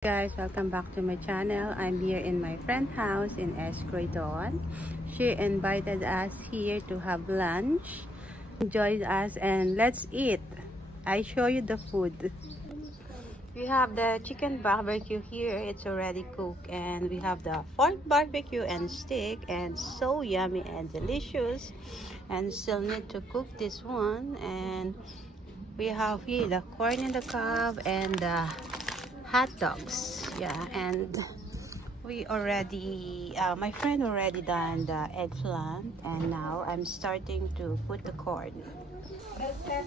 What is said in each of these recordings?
Guys, welcome back to my channel. I'm here in my friend's house in Escroydon. She invited us here to have lunch. Join us and let's eat. I show you the food. We have the chicken barbecue here. It's already cooked, and we have the pork barbecue and steak, and so yummy and delicious. And still need to cook this one. And we have here the corn in the cob and the hot dogs. Yeah, and we already my friend already done the eggplant, and now I'm starting to put the corn.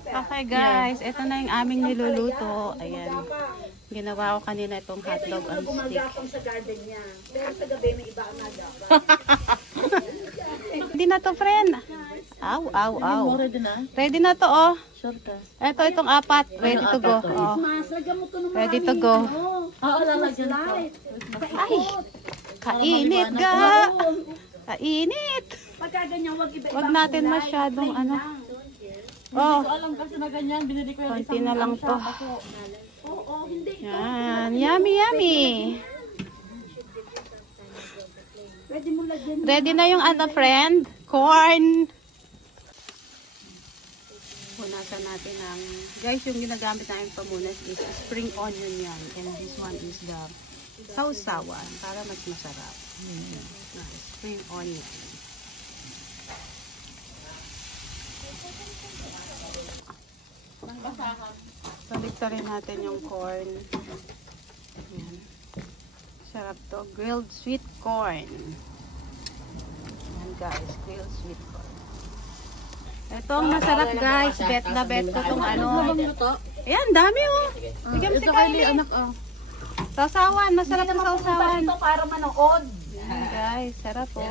Okay guys, ito na yung aming niluluto. Ayan, ginawa ko kanina itong hotdog on stick. Sa garden niya. Pero sa gabi may iba ang nagapa. Hindi na to, friend. Aw. Ready na to, oh. Ito, itong apat. Ready to go. Oh. Ready to go. Ay, kainit ga. Kainit. Wag natin masyadong ano. Oh, konti na lang to. Yan, yummy. Ready na yung ano, friend? Corn. Punasan natin ang, guys, yung ginagamit namin pamunas is spring onion yan. And this one is the sausawan para mas masarap. Spring onion. Balik-tarin natin yung corn. Ayan. Sarap to. Grilled sweet corn. Ayan guys, grilled sweet corn. Ito ang masarap guys. Bet na bet ko itong ano. Ayan, dami oh. Bigyan si Kylie. Sausawan, masarap ang sausawan. Ito para manood. Ayan guys, sarap oh.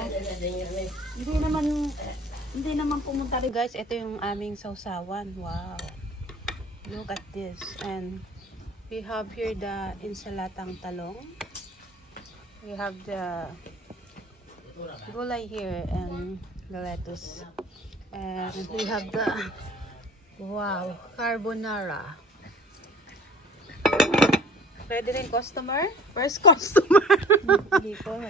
Hindi naman pumunta rin. Guys, ito yung aming sausawan. Wow. Look at this. And we have here the insalatang talong. We have the gulay here and the lettuce. And we have the, wow, carbonara. Ready rin customer? First customer. Hindi po,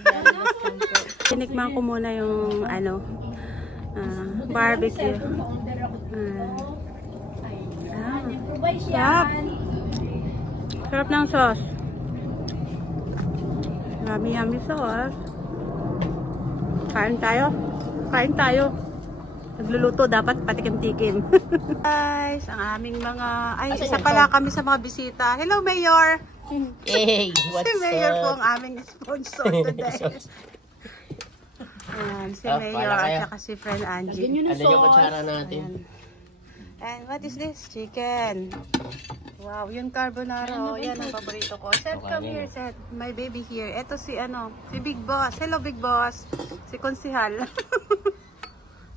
tinikman ko muna yung ano, barbecue. Sarap. Sarap ng sauce. Yummy sauce. Kain tayo. Nagluluto, dapat patikim-tikim. Guys, ang aming mga, isa pala kami sa mga bisita. Hello, Mayor! Hey, what's si Mayor up? po ang aming sponsor today. Ayan, si Mayor at saka si friend Angie. Ano yung kutsara natin? Ayan. And what is this? Chicken. Wow, yung carbonara. Oh, yan ang paborito ko. Seth, come here, Seth. My baby here. Ito si si Big Boss. Hello, Big Boss. Si Konsihal.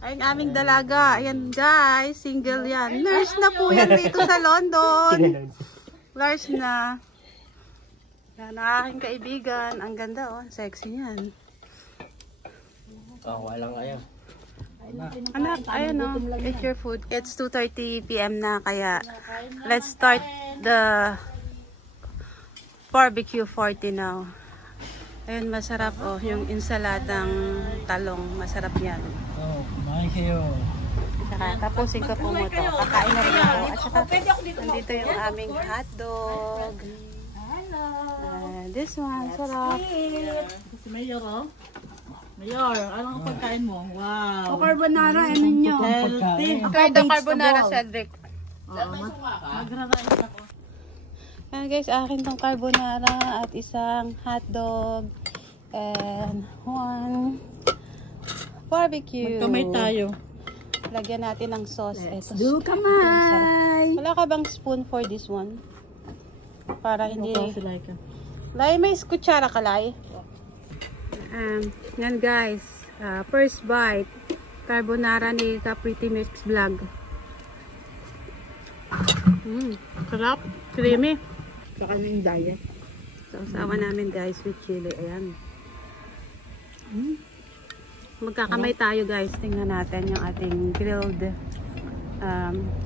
Ayun, aming dalaga. Ayan, guys. Single yan. Nurse na po yan dito sa London. Nurse na. Yan, ang aking kaibigan. Ang ganda, oh. Sexy yan. Walang ayaw. Anak, ayun o. Eat your food. It's 2:30 PM na, kaya let's start the barbecue 40 now. Ayun, masarap oh. Yung insaladang talong. Masarap yan. Thank you. Saka tapusin ko po mo to. Kakain na rin ako. At saka nandito yung aming hotdog. This one, sarap. Si Mayor, oh. Mayor, anong pagkain mo? Wow. Carbonara, ano nyo? Healthy. Try the carbonara, Cedric. Magra-rice ako. Ayan guys, akin tong carbonara at isang hotdog and one barbecue. Magkamay tayo. Lagyan natin ng sauce. Let's do kamay. Wala ka bang spoon for this one? Para hindi... Lai, may kutsara ka, Lai? Yan guys. First bite. Carbonara ni Pretty Mix Vlog. Sarap. Creamy. Saka yung diet. Sausawa namin guys with chili. Ayan. Magkakamay tayo guys. Tingnan natin yung ating grilled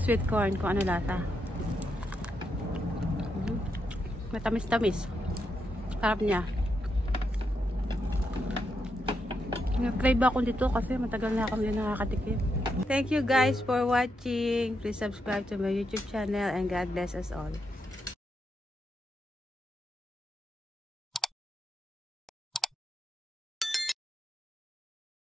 sweet corn kung ano lasa. Matamis-tamis. Sarap niya. Nag-crave ako dito kasi matagal na akong din nakakatikim. Thank you guys for watching. Please subscribe to my YouTube channel and God bless us all.